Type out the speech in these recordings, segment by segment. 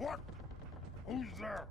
What? Who's there?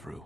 through.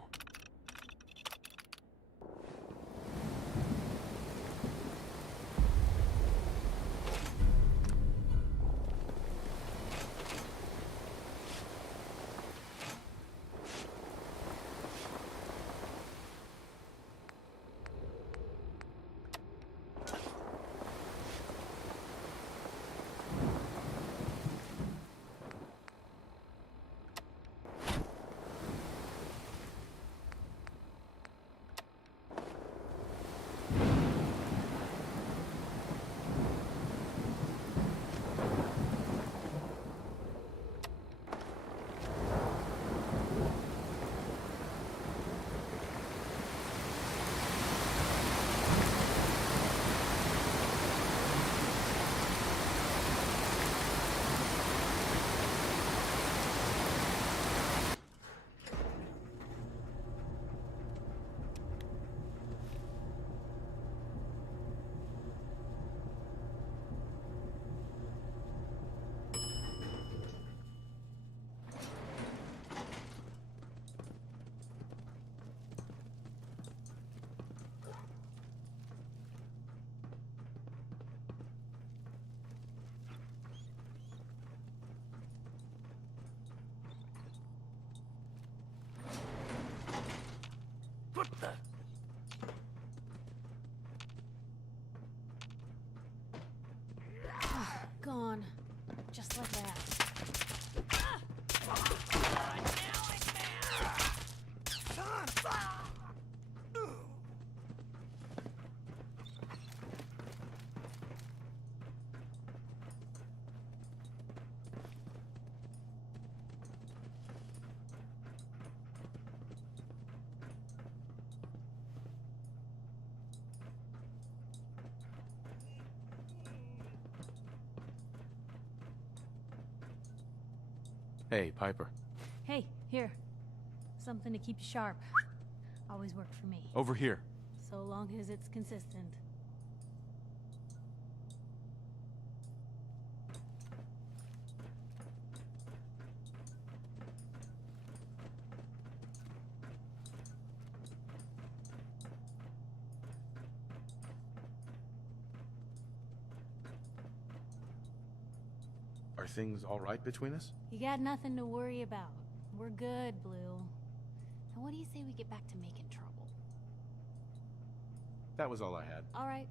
What the? Gone. Just like that. Hey, Piper. Hey, here. Something to keep you sharp. Always worked for me. Over here. So long as it's consistent. Are things all right between us? You got nothing to worry about. We're good, Blue. Now what do you say we get back to making trouble? That was all I had. All right.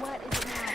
What is it now?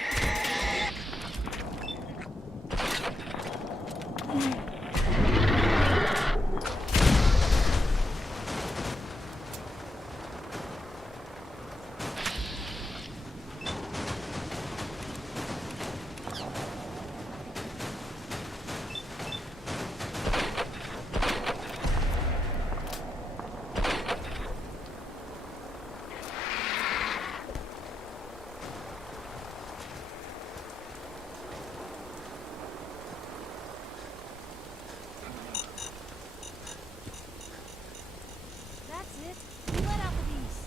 That's it. We let out the beast.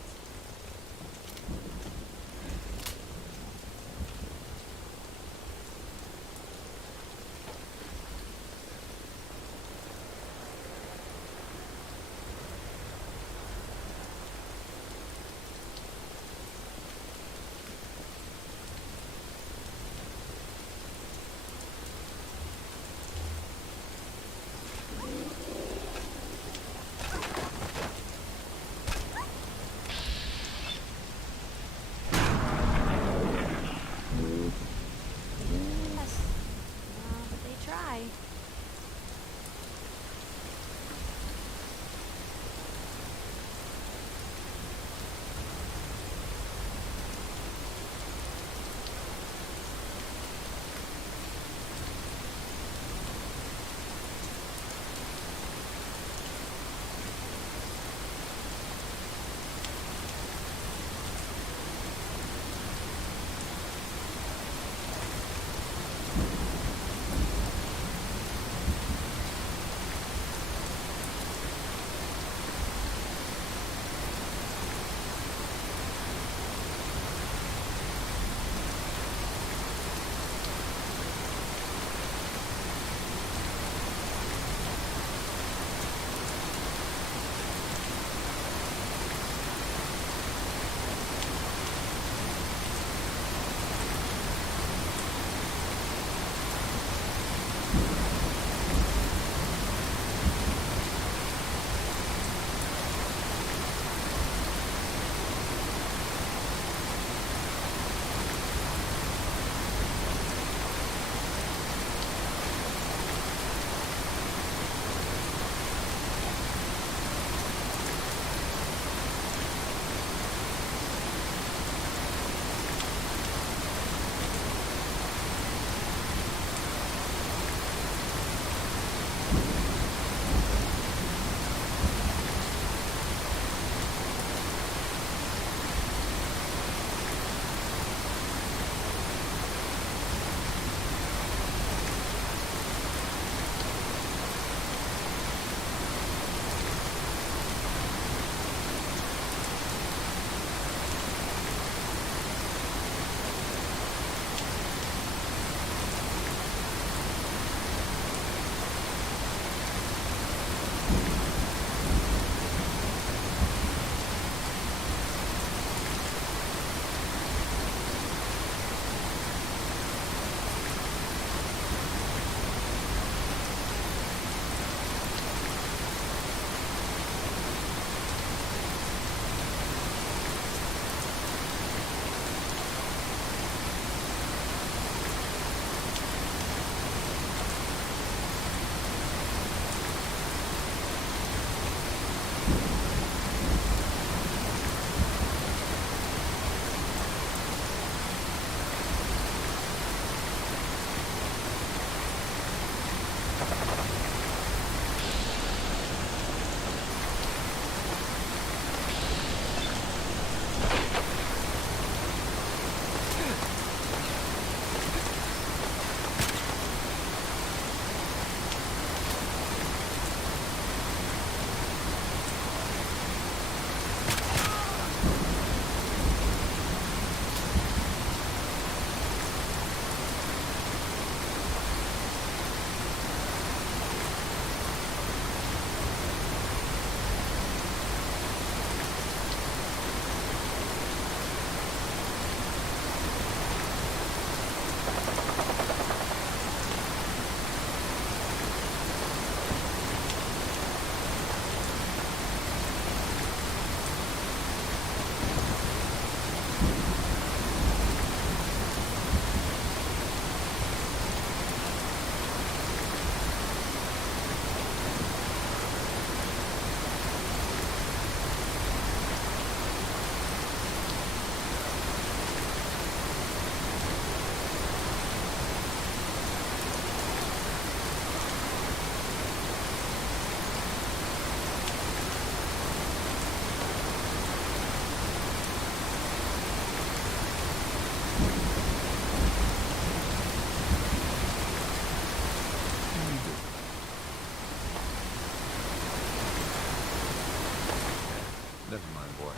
Never mind, boy.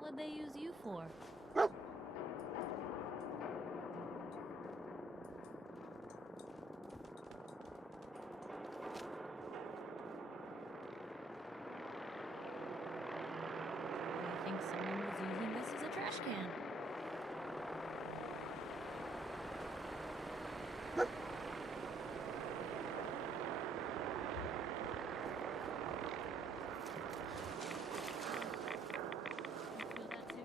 What'd they use you for? I think someone was using this as a trash can. You feel that too?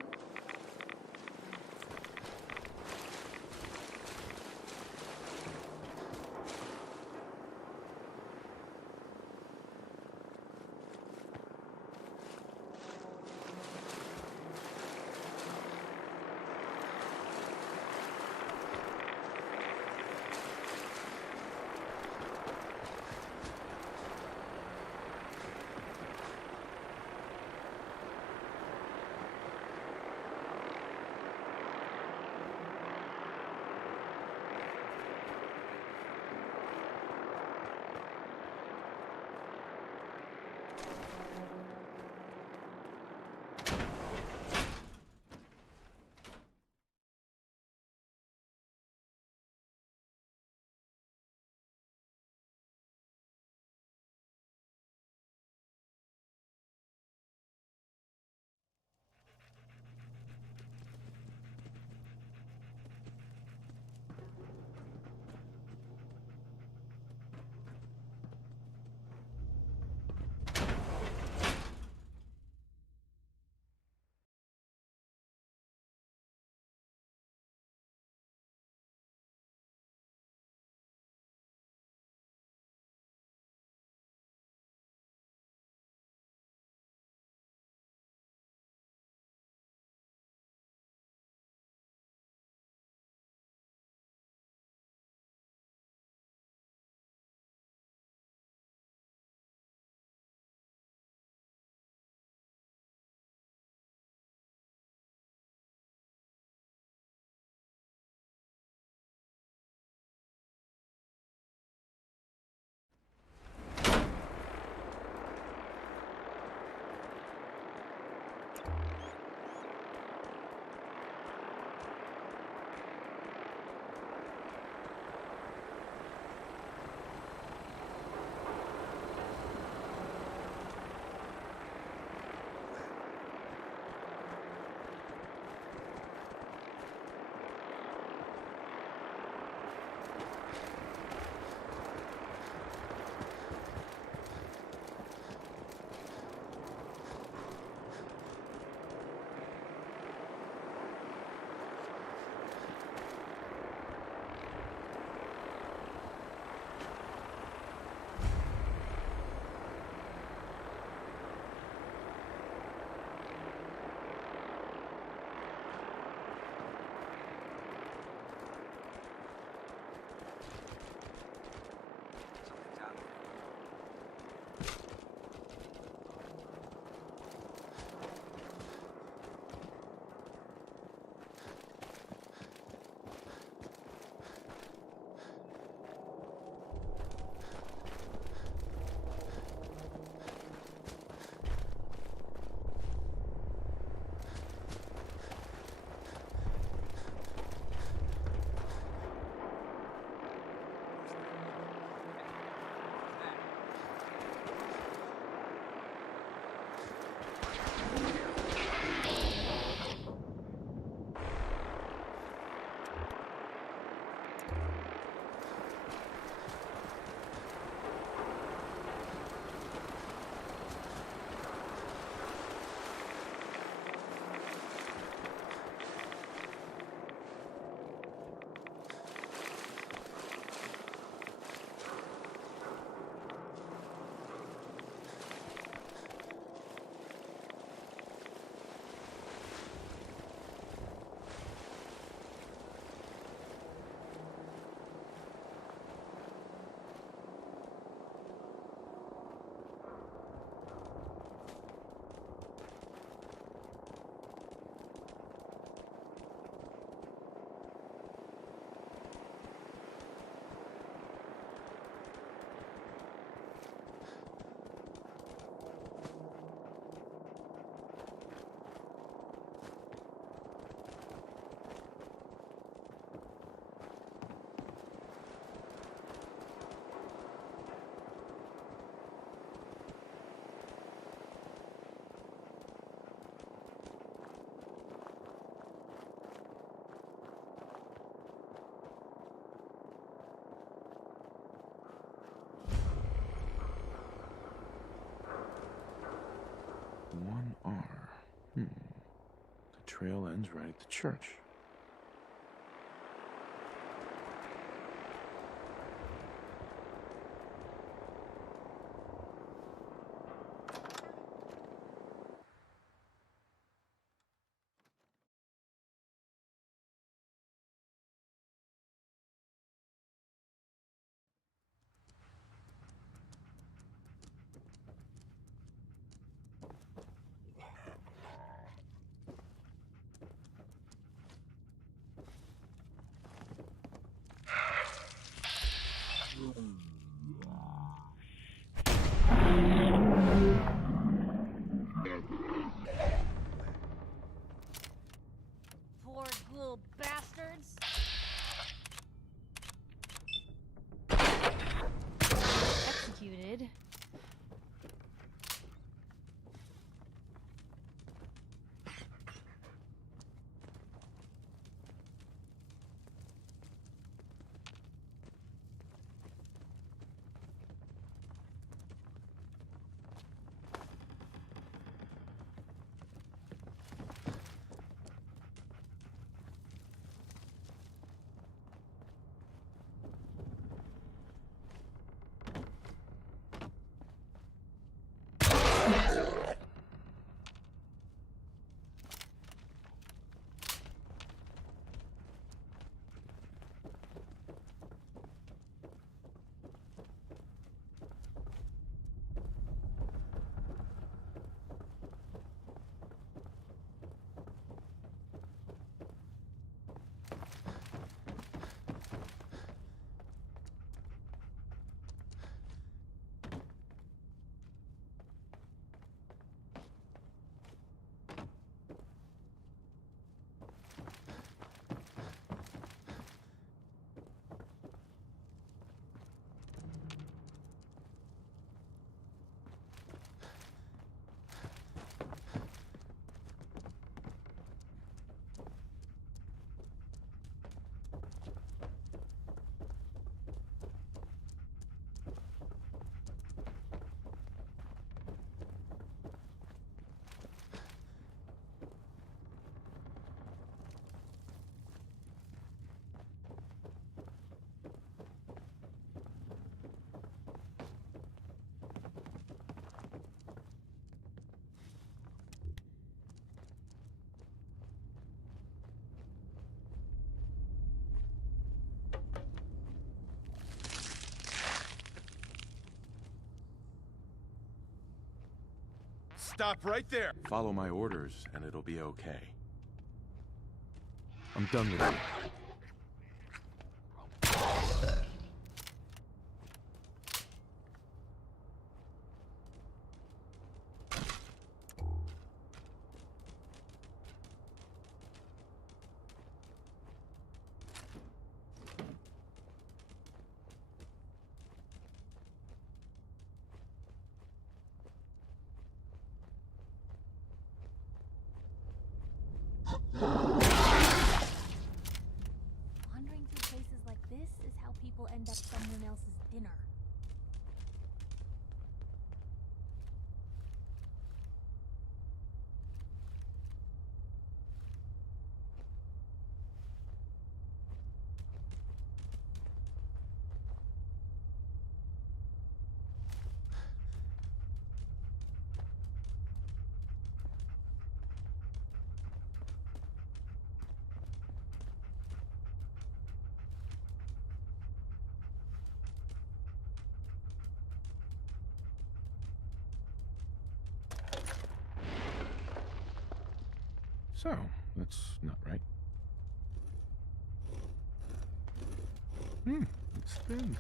trail ends right at the church. Poor ghoul bastards. Executed. Stop right there! Follow my orders, and it'll be okay. I'm done with you. Wandering through places like this is how people end up someone else's dinner. So, that's not right. It spins.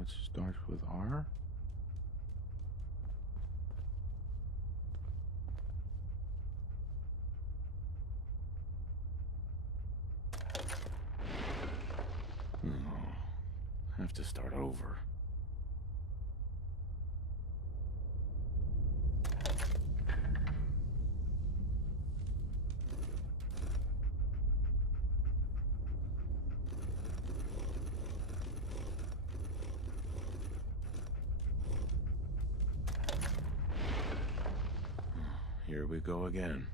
it starts with R? No. Have to start over. Here we go again.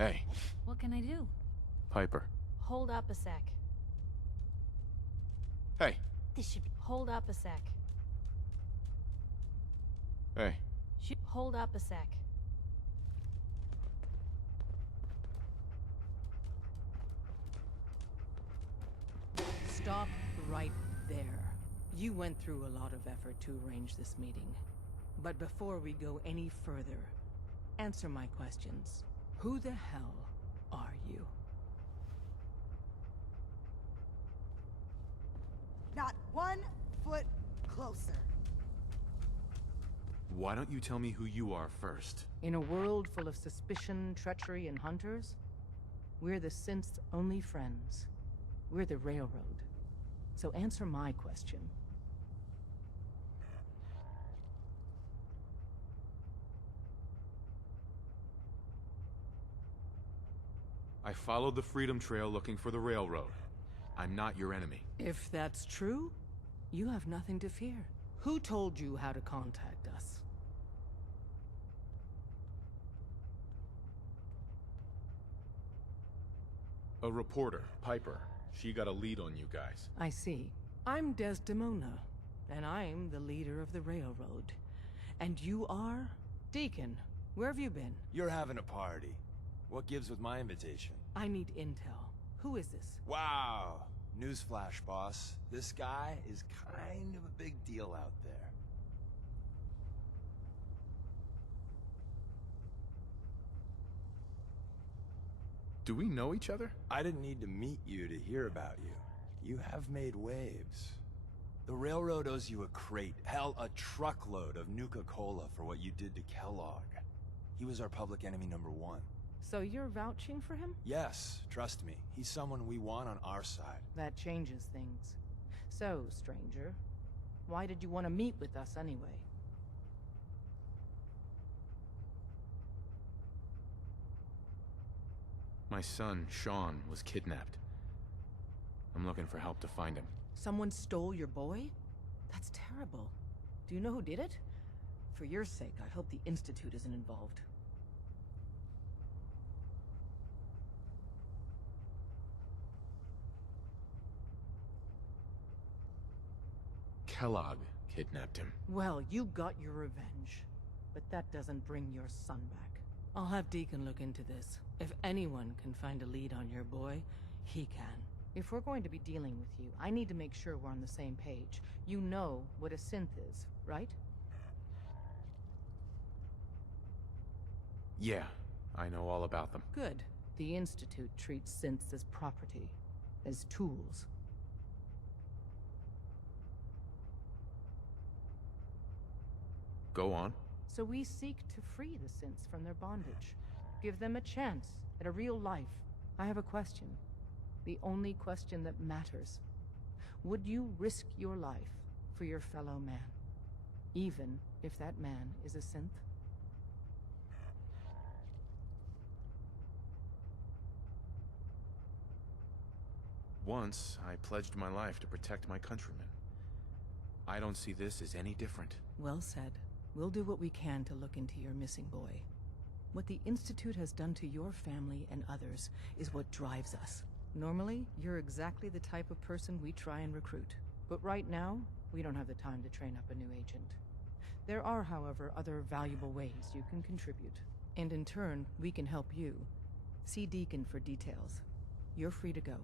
Hey, What can I do? Piper. Hold up a sec. Hey. This should be... Hold up a sec. Hey. Hold up a sec. Stop right there. You went through a lot of effort to arrange this meeting. But before we go any further, answer my questions. Who the hell are you? Not 1 foot closer. Why don't you tell me who you are first? In a world full of suspicion, treachery, and hunters, we're the synth's only friends. We're the Railroad. So answer my question. I followed the Freedom Trail looking for the Railroad. I'm not your enemy. If that's true, you have nothing to fear. Who told you how to contact us? A reporter, Piper. She got a lead on you guys. I see. I'm Desdemona, and I'm the leader of the Railroad. And you are? Deacon, where have you been? You're having a party. What gives with my invitation? I need intel. Who is this? Wow. Newsflash, boss. This guy is kind of a big deal out there. Do we know each other? I didn't need to meet you to hear about you. You have made waves. The Railroad owes you a crate, hell, a truckload of Nuka-Cola for what you did to Kellogg. He was our public enemy #1. So you're vouching for him? Yes, trust me. He's someone we want on our side. That changes things. So, stranger, why did you want to meet with us anyway? My son, Sean, was kidnapped. I'm looking for help to find him. Someone stole your boy? That's terrible. Do you know who did it? For your sake, I hope the Institute isn't involved. Kellogg kidnapped him. Well, you got your revenge. But that doesn't bring your son back. I'll have Deacon look into this. If anyone can find a lead on your boy, he can. If we're going to be dealing with you, I need to make sure we're on the same page. You know what a synth is, right? Yeah, I know all about them. Good. The Institute treats synths as property, as tools. Go on. So we seek to free the synths from their bondage. Give them a chance at a real life. I have a question. The only question that matters. Would you risk your life for your fellow man? Even if that man is a synth? Once, I pledged my life to protect my countrymen. I don't see this as any different. Well said. We'll do what we can to look into your missing boy. What the Institute has done to your family and others is what drives us. Normally, you're exactly the type of person we try and recruit. But right now, we don't have the time to train up a new agent. There are, however, other valuable ways you can contribute. And in turn, we can help you. See Deacon for details. You're free to go.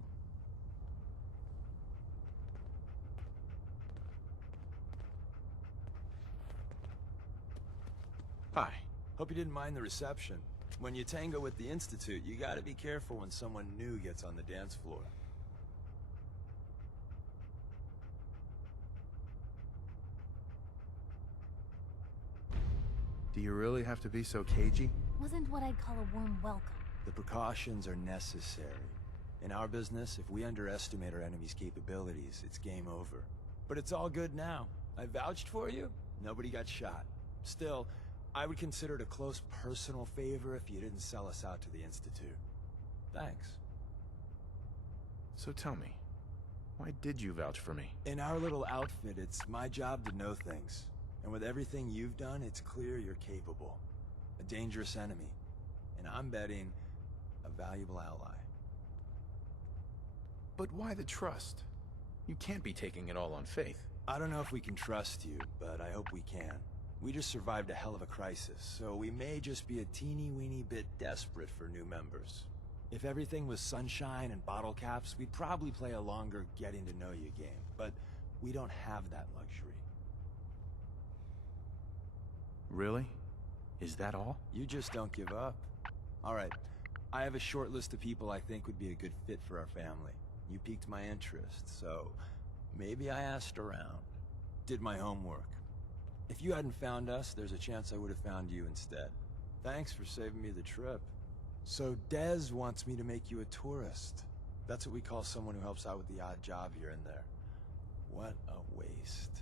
Hi. Hope you didn't mind the reception. When you tango with the Institute, you gotta be careful when someone new gets on the dance floor. Do you really have to be so cagey? Wasn't what I'd call a warm welcome. The precautions are necessary. In our business, if we underestimate our enemy's capabilities, it's game over. But it's all good now. I vouched for you. Nobody got shot. Still, I would consider it a close personal favor if you didn't sell us out to the Institute. Thanks. So tell me, why did you vouch for me? In our little outfit, it's my job to know things. And with everything you've done, it's clear you're capable. A dangerous enemy. And I'm betting a valuable ally. But why the trust? You can't be taking it all on faith. I don't know if we can trust you, but I hope we can. We just survived a hell of a crisis, so we may just be a teeny-weeny bit desperate for new members. If everything was sunshine and bottle caps, we'd probably play a longer getting-to-know-you game, but we don't have that luxury. Really? Is that all? You just don't give up. Alright, I have a short list of people I think would be a good fit for our family. You piqued my interest, so maybe I asked around. Did my homework. If you hadn't found us, there's a chance I would have found you instead. Thanks for saving me the trip. So Dez wants me to make you a tourist. That's what we call someone who helps out with the odd job here and there. What a waste.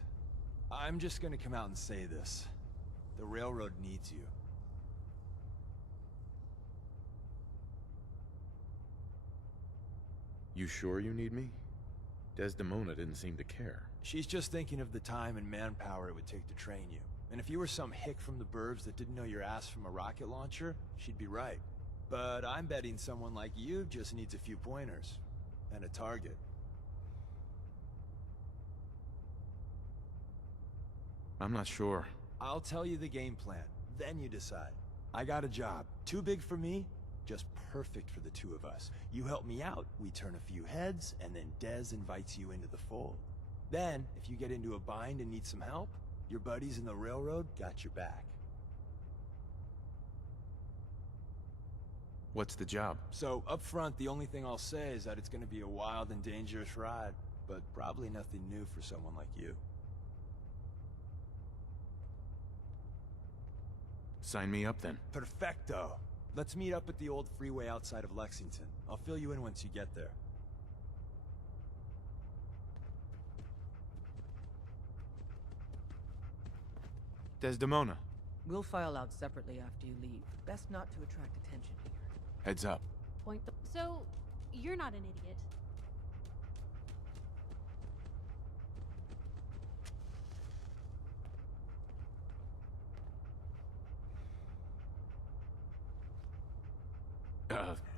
I'm just gonna come out and say this. The railroad needs you. You sure you need me? Desdemona didn't seem to care. She's just thinking of the time and manpower it would take to train you. And if you were some hick from the burbs that didn't know your ass from a rocket launcher, she'd be right. But I'm betting someone like you just needs a few pointers. And a target. I'm not sure. I'll tell you the game plan, then you decide. I got a job. Too big for me, just perfect for the two of us. You help me out, we turn a few heads, and then Dez invites you into the fold. Then, if you get into a bind and need some help, your buddies in the railroad got your back. What's the job? So, up front, the only thing I'll say is that it's gonna be a wild and dangerous ride, but probably nothing new for someone like you. Sign me up then. Perfecto. Let's meet up at the old freeway outside of Lexington. I'll fill you in once you get there. Desdemona. We'll file out separately after you leave. Best not to attract attention here. Heads up. So, you're not an idiot.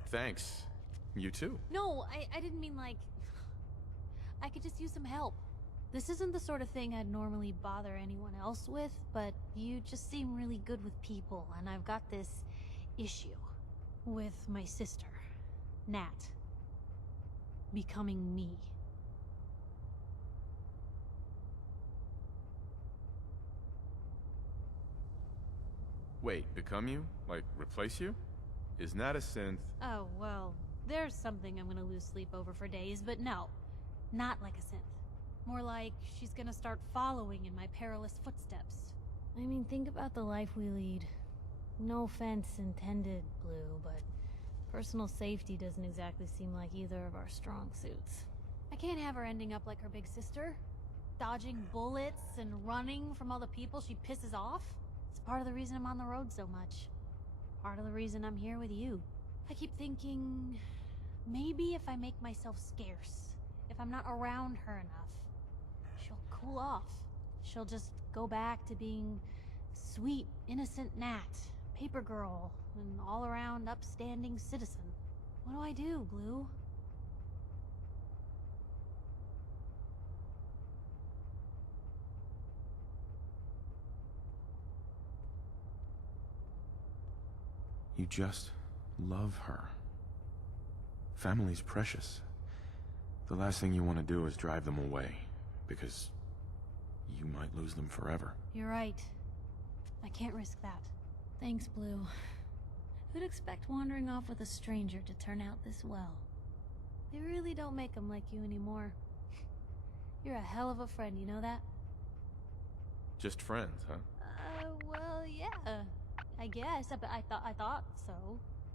Thanks. You too. No, I didn't mean like... I could just use some help. This isn't the sort of thing I'd normally bother anyone else with, but you just seem really good with people, and I've got this issue with my sister, Nat, becoming me. Wait, become you? Like, replace you? Is Nat a synth? Oh, well, there's something I'm gonna lose sleep over for days, but no, not like a synth. More like she's gonna start following in my perilous footsteps. I mean, think about the life we lead. No offense intended, Blue, but personal safety doesn't exactly seem like either of our strong suits. I can't have her ending up like her big sister, dodging bullets and running from all the people she pisses off. It's part of the reason I'm on the road so much. Part of the reason I'm here with you. I keep thinking, maybe if I make myself scarce, if I'm not around her enough, she'll cool off. She'll just go back to being sweet, innocent Nat, paper girl, an all-around upstanding citizen. What do I do, Blue? You just love her. Family's precious. The last thing you want to do is drive them away, because you might lose them forever. You're right. I can't risk that. Thanks, Blue. Who'd expect wandering off with a stranger to turn out this well? They really don't make them like you anymore. You're a hell of a friend, you know that? Just friends, huh? Well, yeah. I guess, but I thought so.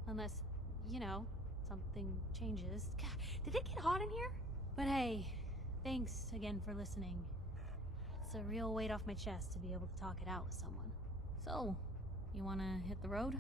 Unless, you know, something changes. God, did it get hot in here? But hey, thanks again for listening. It's a real weight off my chest to be able to talk it out with someone. So, you wanna hit the road?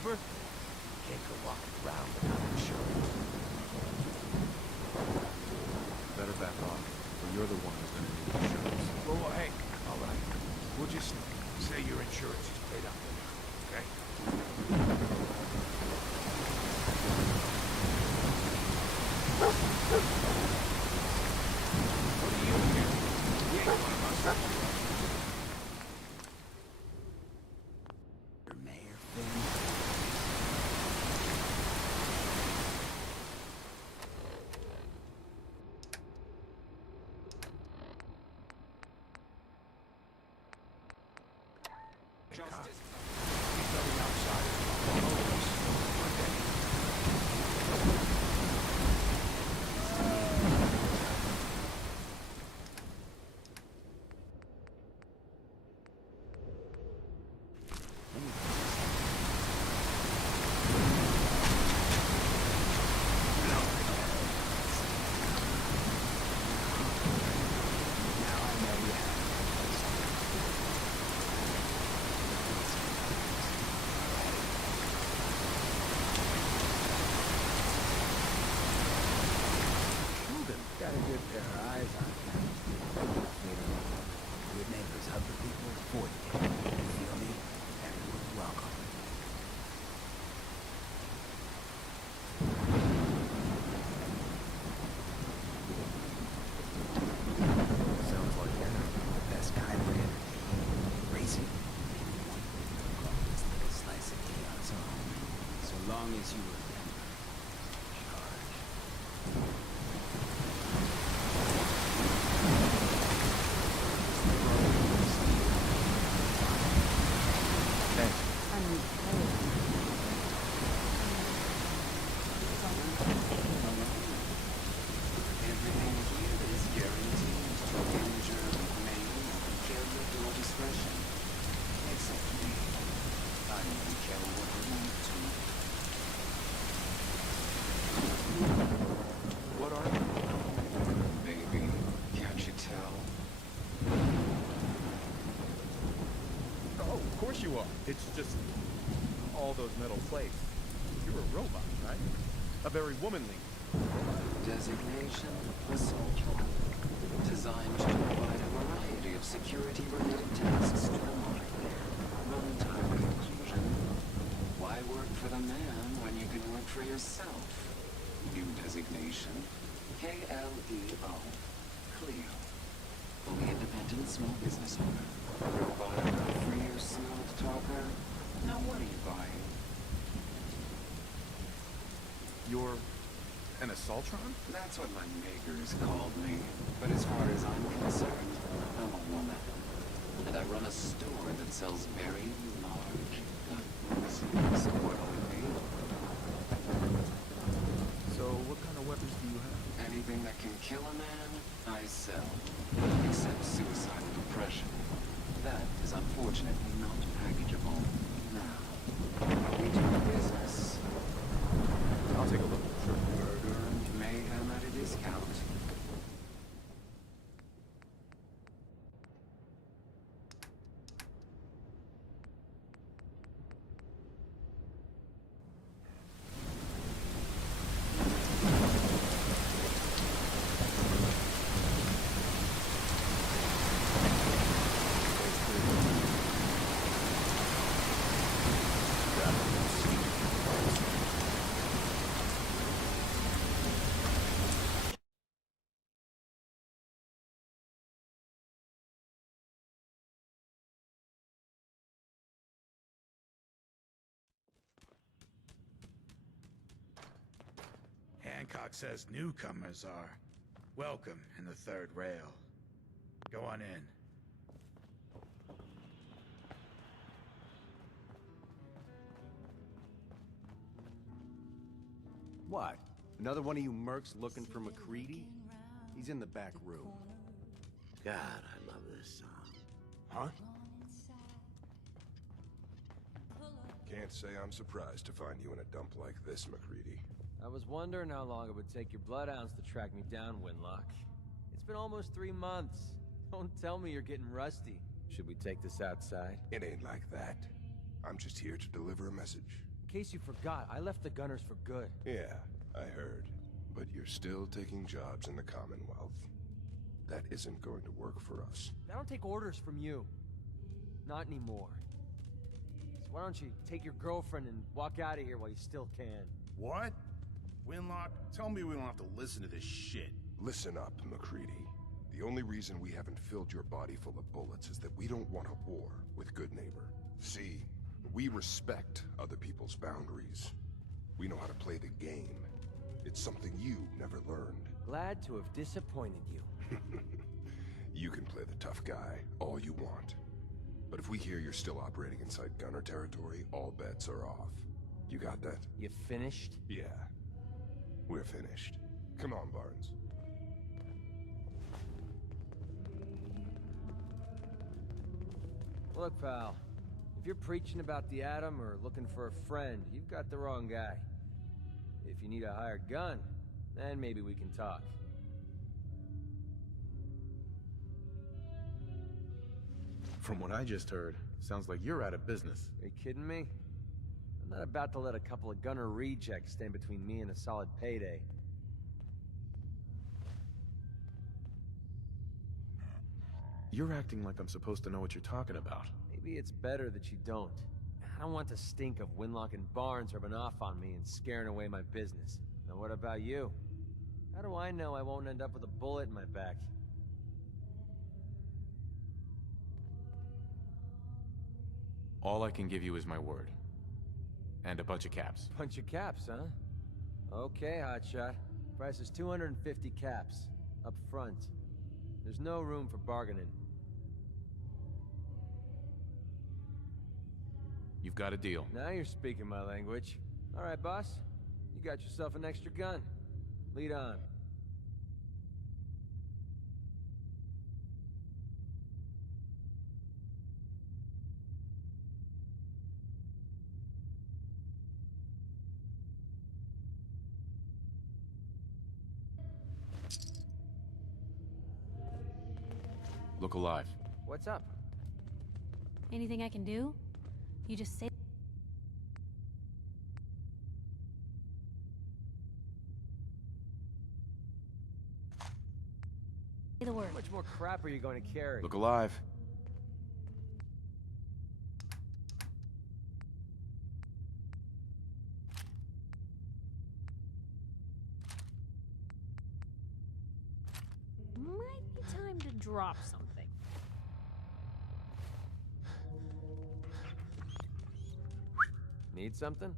skipper? Can't go walking around without insurance. Better back off, or you're the one who's gonna need insurance. Well, hey, all right. We'll just say your insurance is paid up, okay? What are you here? We ain't one of us. Your mayor thing? Got a good pair of eyes on you. Good neighbors hug the people for you. You feel me? Everyone's welcome. Sounds like you're The best kind of entertainment. Racing. Anyone can call this little slice of chaos home. So long as you remember. Charge. Everything here is guaranteed to injure, maim, kill at your discretion. Except me. I only kill what I want to. What are you? Baby, can't you tell? Oh, of course you are. It's just all those metal plates. You're a robot, right? A very womanly. Designation, assault role. Designed to provide a variety of security-related tasks to the mine. Runtime conclusion. Why work for the man when you can work for yourself? New designation. KLEO. Cleo. Fully independent small business owner. Robot, freer, smooth talker. Now what are you buying? You're an assaultron? That's what my makers called me. But as far as I'm concerned, I'm a woman. And I run a store that sells very large guns. So what'll it be? So, what kind of weapons do you have? Anything that can kill a man, I sell. Except suicidal depression. That is unfortunately not packageable. Now, are we doing business? I'll take a look. Sure. Murder and mayhem at a discount. Hancock says newcomers are welcome in the third rail. Go on in. What? Another one of you mercs looking for McCready? He's in the back room. God, I love this song. Huh? Can't say I'm surprised to find you in a dump like this, McCready. I was wondering how long it would take your bloodhounds to track me down, Winlock. It's been almost 3 months. Don't tell me you're getting rusty. Should we take this outside? It ain't like that. I'm just here to deliver a message. case you forgot, I left the Gunners for good. Yeah, I heard. But you're still taking jobs in the Commonwealth. That isn't going to work for us. I don't take orders from you. Not anymore. So why don't you take your girlfriend and walk out of here while you still can? What? Winlock, tell me we don't have to listen to this shit. Listen up, MacReady. The only reason we haven't filled your body full of bullets is that we don't want a war with Good Neighbor. See, we respect other people's boundaries. We know how to play the game. It's something you never learned. Glad to have disappointed you. You can play the tough guy all you want. But if we hear you're still operating inside Gunner territory, all bets are off. You got that? You finished? Yeah. We're finished. Come on, Barnes. Look, pal. If you're preaching about the Atom or looking for a friend, you've got the wrong guy. If you need a hired gun, then maybe we can talk. From what I just heard, sounds like you're out of business. Are you kidding me? I'm not about to let a couple of Gunner rejects stand between me and a solid payday. You're acting like I'm supposed to know what you're talking about. Maybe it's better that you don't. I don't want the stink of Winlock and Barnes rubbing off on me and scaring away my business. Now what about you? How do I know I won't end up with a bullet in my back? All I can give you is my word. And a bunch of caps. Bunch of caps, huh? Okay, hotshot. Price is 250 caps. Up front. There's no room for bargaining. You've got a deal. Now you're speaking my language. All right, boss. You got yourself an extra gun. Lead on. Look alive. What's up? Anything I can do? You just say the word. How much more crap are you going to carry? Look alive. Might be time to drop something. Need something?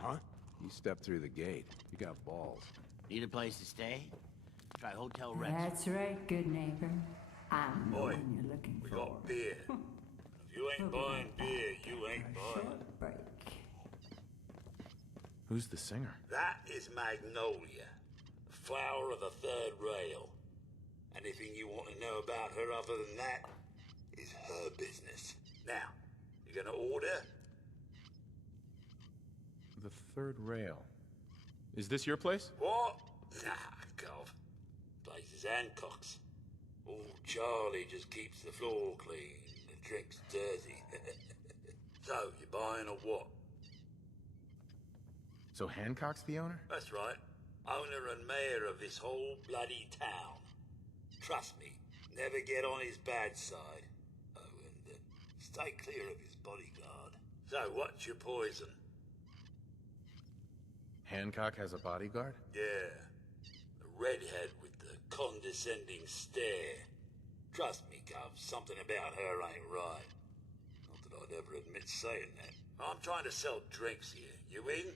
Huh? You stepped through the gate. You got balls. Need a place to stay? Try Hotel Rex. That's right, good neighbor. I'm the one you're looking We for. got beer. If you ain't buying beer, you ain't buying. Break. Who's the singer? That is Magnolia, the flower of the third rail. Anything you want to know about her other than that is her business. Now, you gonna order? The third rail. Is this your place? What? Nah, Gov. Place is Hancock's. Old Charlie just keeps the floor clean, the drinks dirty. So, you buying or what? So Hancock's the owner? That's right. Owner and mayor of this whole bloody town. Trust me, never get on his bad side. Oh, and stay clear of his bodyguard. So, what's your poison? Hancock has a bodyguard? Yeah. The redhead with the condescending stare. Trust me, Gov, something about her ain't right. Not that I'd ever admit saying that. I'm trying to sell drinks here. You in?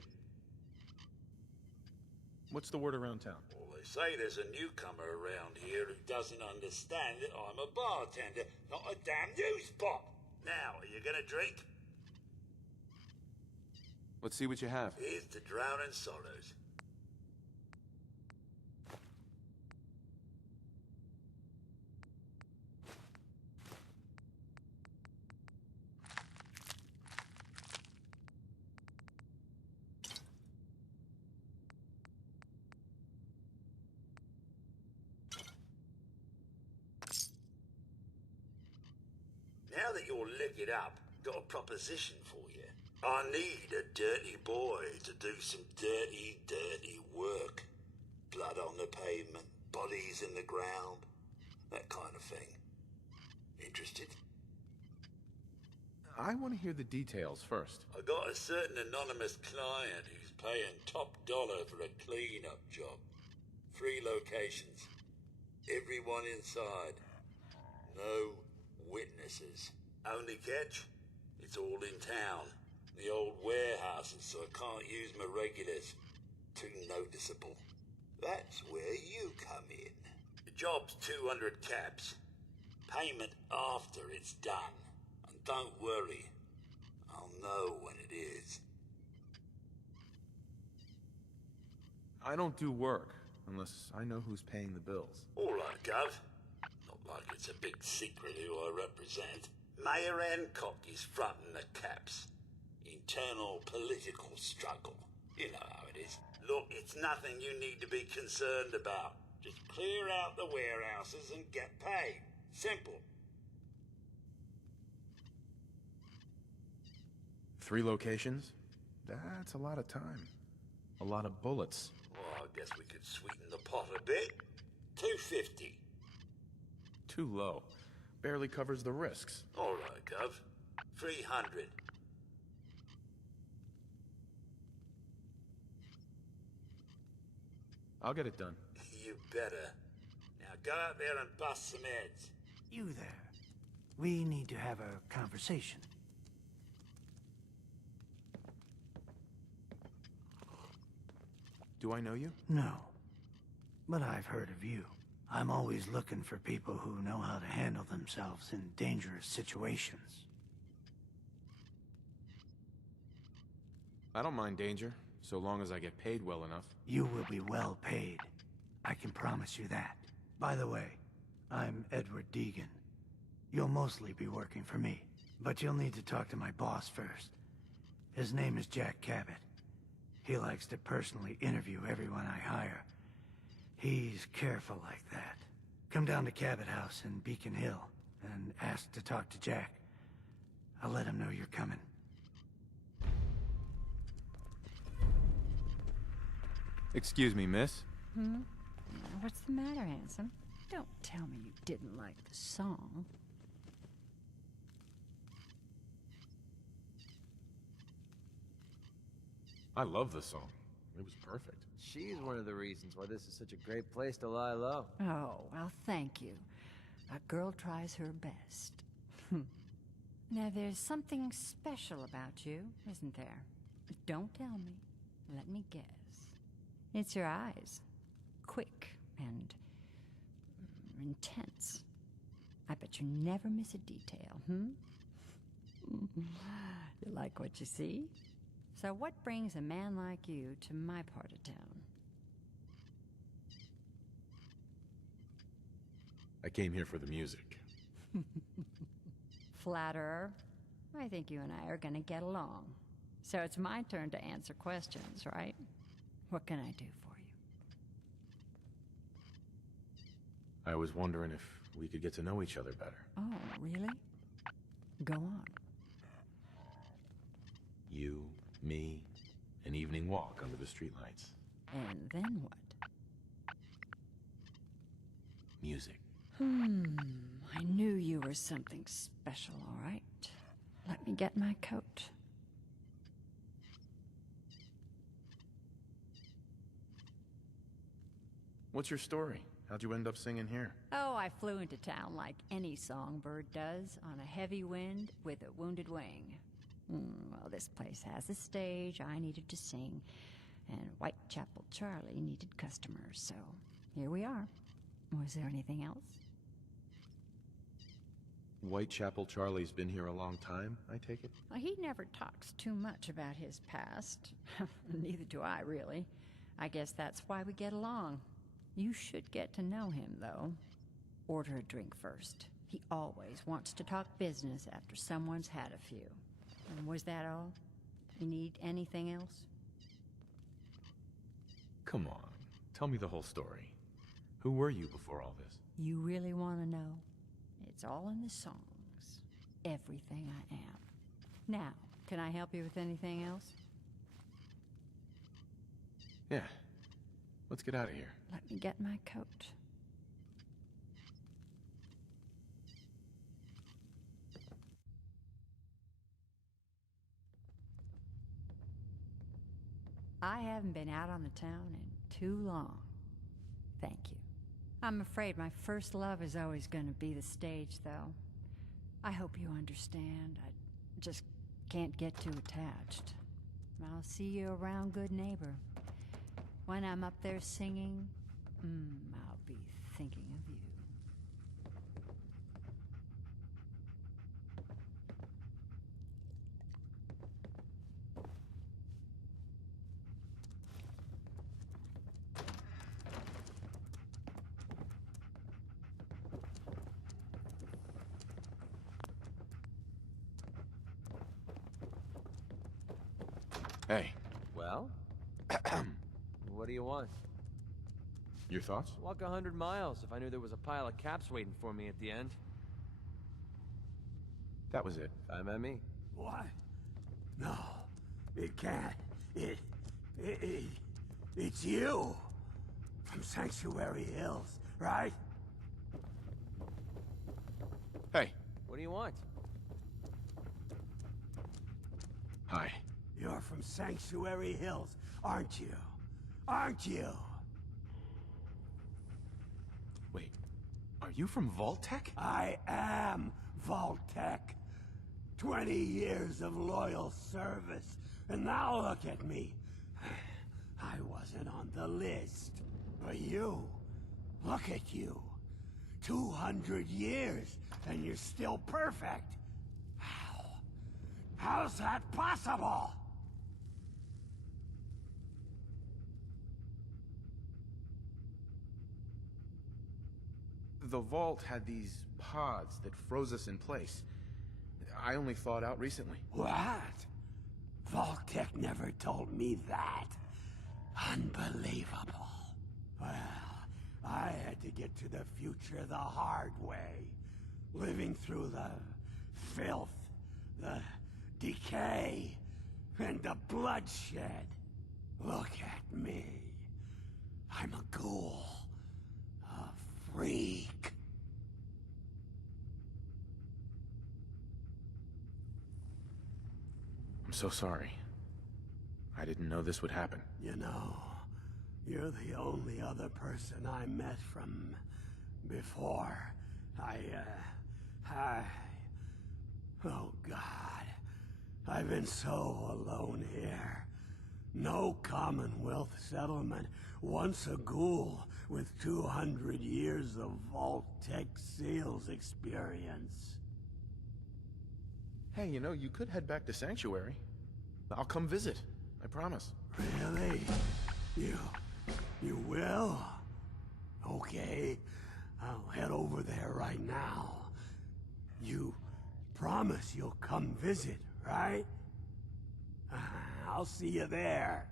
What's the word around town? Well, they say there's a newcomer around here who doesn't understand that I'm a bartender, not a damn news bot. Now, are you gonna drink? Let's see what you have. Here's to drowning sorrows. Now that you're liquored up, got a proposition for you. I need a dirty boy to do some dirty, dirty work. Blood on the pavement, bodies in the ground, that kind of thing. Interested? I want to hear the details first. I got a certain anonymous client who's paying top dollar for a clean-up job. 3 locations. Everyone inside. No witnesses. Only catch? It's all in town. The old warehouses, so I can't use my regulars. Too noticeable. That's where you come in. The job's 200 caps. Payment after it's done. And don't worry, I'll know when it is. I don't do work unless I know who's paying the bills. All right, Gov. Not like it's a big secret who I represent. Mayor Hancock is fronting the caps. Internal political struggle. You know how it is. Look, it's nothing you need to be concerned about. Just clear out the warehouses and get paid. Simple. 3 locations? That's a lot of time. A lot of bullets. Well, I guess we could sweeten the pot a bit. 250. Too low. Barely covers the risks. All right, Gov. 300. I'll get it done. You better. Now go out there and bust some heads. You there. We need to have a conversation. Do I know you? No. But I've heard of you. I'm always looking for people who know how to handle themselves in dangerous situations. I don't mind danger, so long as I get paid well enough. You will be well paid. I can promise you that. By the way, I'm Edward Deegan. You'll mostly be working for me, but you'll need to talk to my boss first. His name is Jack Cabot. He likes to personally interview everyone I hire. He's careful like that. Come down to Cabot House in Beacon Hill and ask to talk to Jack. I'll let him know you're coming. Excuse me, miss. What's the matter, handsome? Don't tell me you didn't like the song. I love the song. It was perfect. She's one of the reasons why this is such a great place to lie low. Oh, well, thank you. A girl tries her best. Now, there's something special about you, isn't there? Don't tell me. Let me guess. It's your eyes. Quick and intense. I bet you never miss a detail, You like what you see? So what brings a man like you to my part of town? I came here for the music. Flatterer. I think you and I are gonna get along. So it's my turn to answer questions, right? What can I do for you? I was wondering if we could get to know each other better. Oh, really? Go on. You, me, an evening walk under the streetlights. And then what? Music. I knew you were something special, all right. Let me get my coat. What's your story? How'd you end up singing here? Oh, I flew into town like any songbird does, on a heavy wind with a wounded wing. Well, this place has a stage, I needed to sing, and Whitechapel Charlie needed customers, so here we are. Was there anything else? Whitechapel Charlie's been here a long time, I take it? Well, he never talks too much about his past. Neither do I, really. I guess that's why we get along. You should get to know him, though. Order a drink first. He always wants to talk business after someone's had a few. And was that all? You need anything else? Come on, tell me the whole story. Who were you before all this? You really want to know? It's all in the songs. Everything I am. Now, can I help you with anything else? Yeah. Let's get out of here. Let me get my coat. I haven't been out on the town in too long. Thank you. I'm afraid my first love is always going to be the stage, though. I hope you understand. I just can't get too attached. I'll see you around, good neighbor. When I'm up there singing, I'll be thinking of you. Hey. Well? What do you want? Your thoughts? Walk 100 miles if I knew there was a pile of caps waiting for me at the end. That was it. Fine by me. What? No, it can't. It's you. From Sanctuary Hills, right? Hey. What do you want? Hi. You're from Sanctuary Hills, aren't you? Aren't you? Wait, are you from Vault-Tec? I am Vault-Tec. 20 years of loyal service, and now look at me. I wasn't on the list. But you, look at you. 200 years, and you're still perfect. How's that possible? The vault had these pods that froze us in place. I only thawed out recently. What? Vault-Tec never told me that. Unbelievable. Well, I had to get to the future the hard way. Living through the filth, the decay, and the bloodshed. Look at me. I'm a ghoul. A freak. I'm so sorry. I didn't know this would happen. You know, you're the only other person I met from before. Oh God. I've been so alone here. No Commonwealth settlement. Once a ghoul with 200 years of Vault-Tec sales experience. Hey, you know, you could head back to Sanctuary. I'll come visit. I promise. Really? You will? Okay. I'll head over there right now. You promise you'll come visit, right? I'll see you there.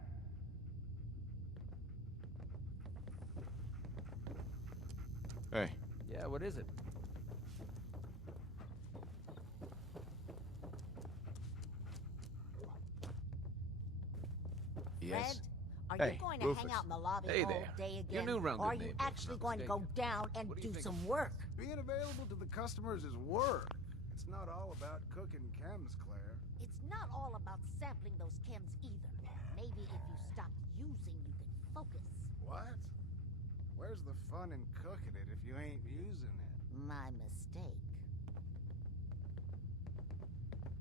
Hey. Yeah, what is it? Yes. Are Hey, you going to Rufus. hang out in the lobby Hey all there. day again? Your new round or are good you neighbor, if actually I'm going to go mistaken. down and What do you do think some of- work? Being available to the customers is work. It's not all about cooking chems, Claire. It's not all about sampling those chems either. Maybe if you stopped using, you could focus. What? Where's the fun in cooking it if you ain't using it? My mistake.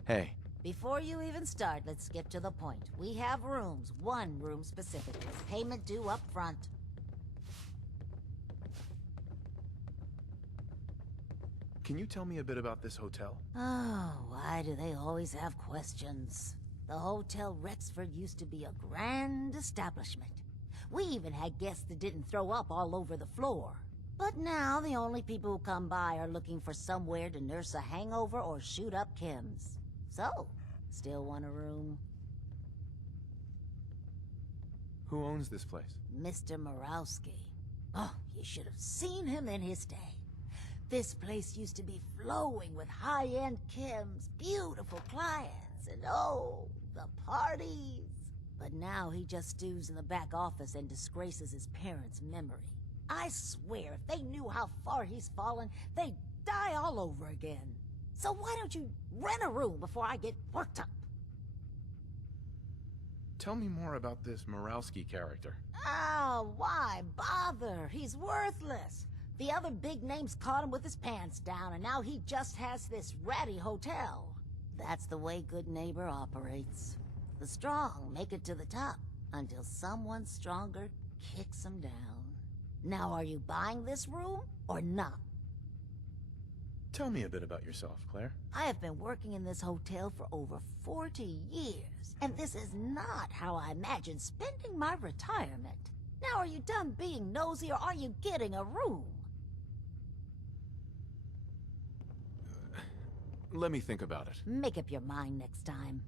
Hey. Before you even start, let's skip to the point. We have rooms, one room specifically. Payment due up front. Can you tell me a bit about this hotel? Oh, why do they always have questions? The Hotel Rexford used to be a grand establishment. We even had guests that didn't throw up all over the floor. But now the only people who come by are looking for somewhere to nurse a hangover or shoot up chems. So, still want a room? Who owns this place? Mr. Morowski. Oh, you should have seen him in his day. This place used to be flowing with high-end chems, beautiful clients, and oh, the parties. But now he just stews in the back office and disgraces his parents' memory. I swear, if they knew how far he's fallen, they'd die all over again. So why don't you rent a room before I get worked up? Tell me more about this Morowski character. Oh, why bother? He's worthless. The other big names caught him with his pants down, and now he just has this ratty hotel. That's the way Good Neighbor operates. The strong make it to the top, until someone stronger kicks them down. Now, are you buying this room, or not? Tell me a bit about yourself, Claire. I have been working in this hotel for over 40 years, and this is not how I imagined spending my retirement. Now, are you done being nosy, or are you getting a room? Let me think about it. Make up your mind next time.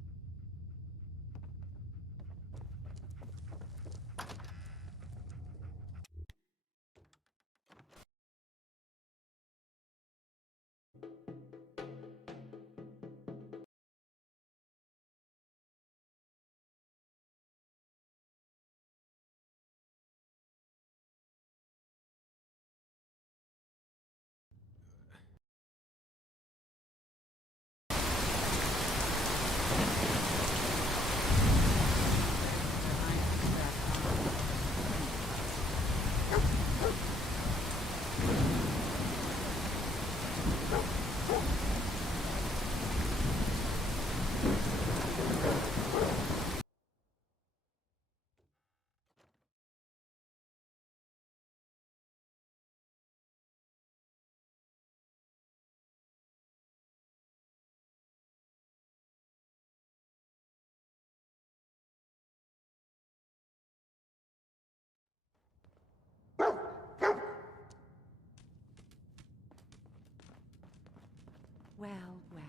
Well, well,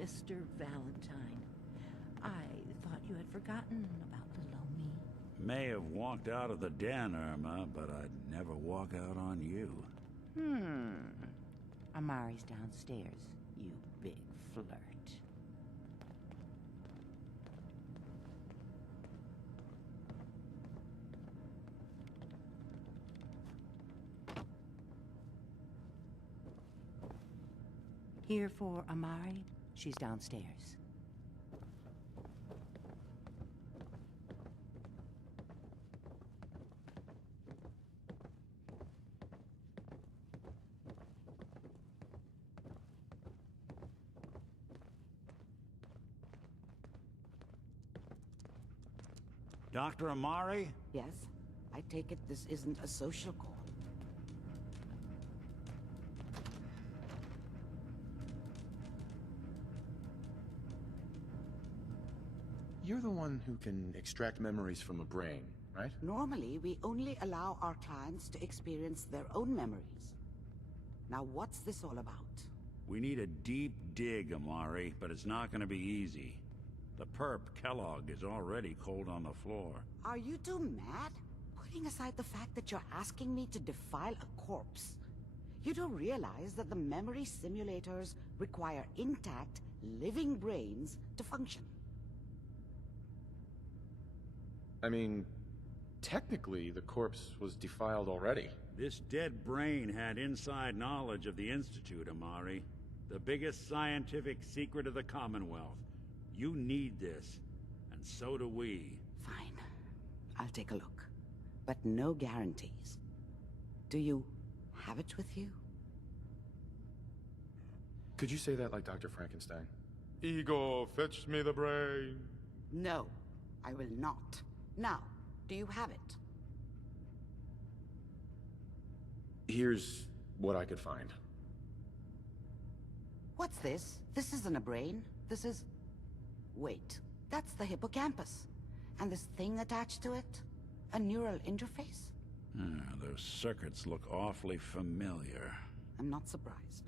Mr. Valentine. I thought you had forgotten about little me. May have walked out of the den, Irma, but I'd never walk out on you. Amari's downstairs, you big flirt. Here for Amari? She's downstairs. Dr. Amari? Yes? I take it this isn't a social call. You're the one who can extract memories from a brain, right? Normally, we only allow our clients to experience their own memories. Now, what's this all about? We need a deep dig, Amari, but it's not gonna be easy. The perp, Kellogg, is already cold on the floor. Are you two mad? Putting aside the fact that you're asking me to defile a corpse, You don't realize that the memory simulators require intact, living brains to function. I mean, technically, the corpse was defiled already. This dead brain had inside knowledge of the Institute, Amari. The biggest scientific secret of the Commonwealth. You need this, and so do we. Fine. I'll take a look. But no guarantees. Do you have it with you? Could you say that like Dr. Frankenstein? Ego, fetch me the brain. No, I will not. Now, do you have it? Here's what I could find. What's this? This isn't a brain. This is... Wait, that's the hippocampus. And this thing attached to it? A neural interface? Those circuits look awfully familiar. I'm not surprised.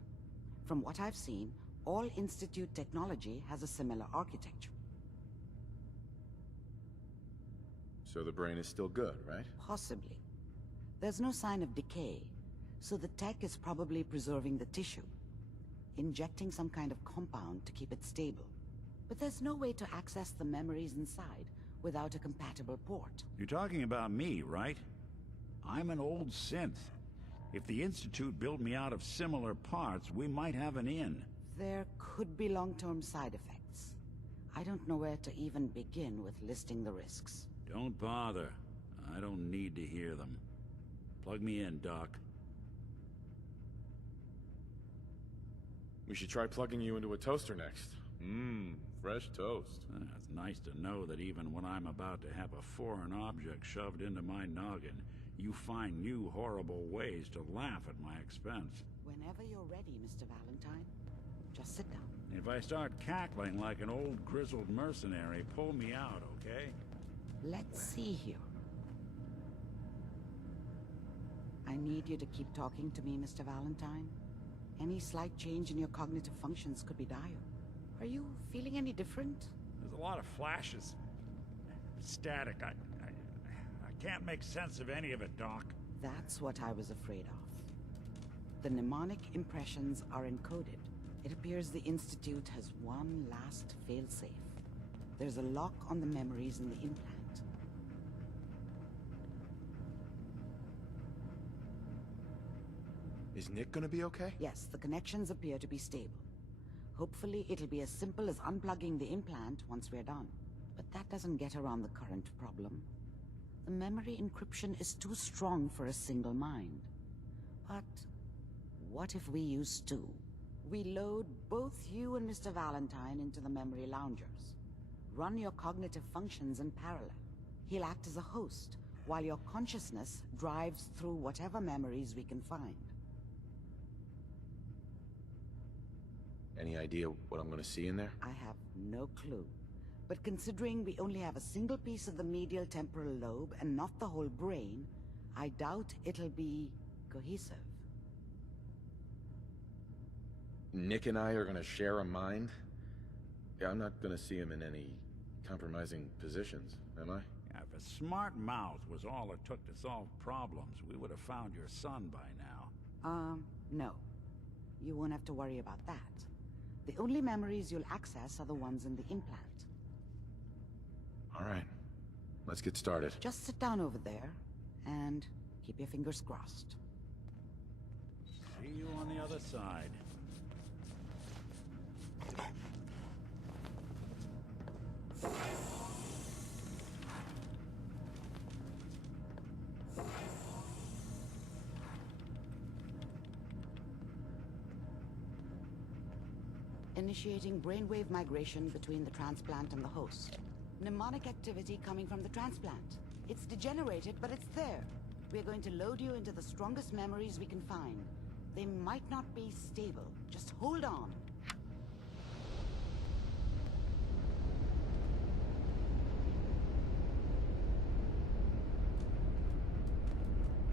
From what I've seen, all Institute technology has a similar architecture. So the brain is still good, right? Possibly. There's no sign of decay, so the tech is probably preserving the tissue, injecting some kind of compound to keep it stable. But there's no way to access the memories inside without a compatible port. You're talking about me, right? I'm an old synth. If the Institute built me out of similar parts, we might have an in. There could be long-term side effects. I don't know where to even begin with listing the risks. Don't bother. I don't need to hear them. Plug me in, Doc. We should try plugging you into a toaster next. Fresh toast. It's nice to know that even when I'm about to have a foreign object shoved into my noggin, you find new horrible ways to laugh at my expense. Whenever you're ready, Mr. Valentine, just sit down. If I start cackling like an old grizzled mercenary, pull me out, okay? Let's see here. I need you to keep talking to me, Mr. Valentine. Any slight change in your cognitive functions could be dire. Are you feeling any different? There's a lot of flashes. Static. I can't make sense of any of it, Doc. That's what I was afraid of. The mnemonic impressions are encoded. It appears the Institute has one last failsafe. There's a lock on the memories in the implant. Is Nick gonna be okay? Yes, the connections appear to be stable. Hopefully it'll be as simple as unplugging the implant once we're done. But that doesn't get around the current problem. The memory encryption is too strong for a single mind. But what if we use two? We load both you and Mr. Valentine into the memory loungers. Run your cognitive functions in parallel. He'll act as a host, while your consciousness drives through whatever memories we can find. Any idea what I'm gonna see in there? I have no clue. But considering we only have a single piece of the medial temporal lobe and not the whole brain, I doubt it'll be cohesive. Nick and I are gonna share a mind? Yeah, I'm not gonna see him in any compromising positions, am I? If a smart mouth was all it took to solve problems, we would have found your son by now. No. You won't have to worry about that. The only memories you'll access are the ones in the implant. All right. Let's get started. Just sit down over there, and keep your fingers crossed. See you on the other side. Initiating brainwave migration between the transplant and the host. Mnemonic activity coming from the transplant. It's degenerated, but it's there. We're going to load you into the strongest memories we can find. They might not be stable. Just hold on.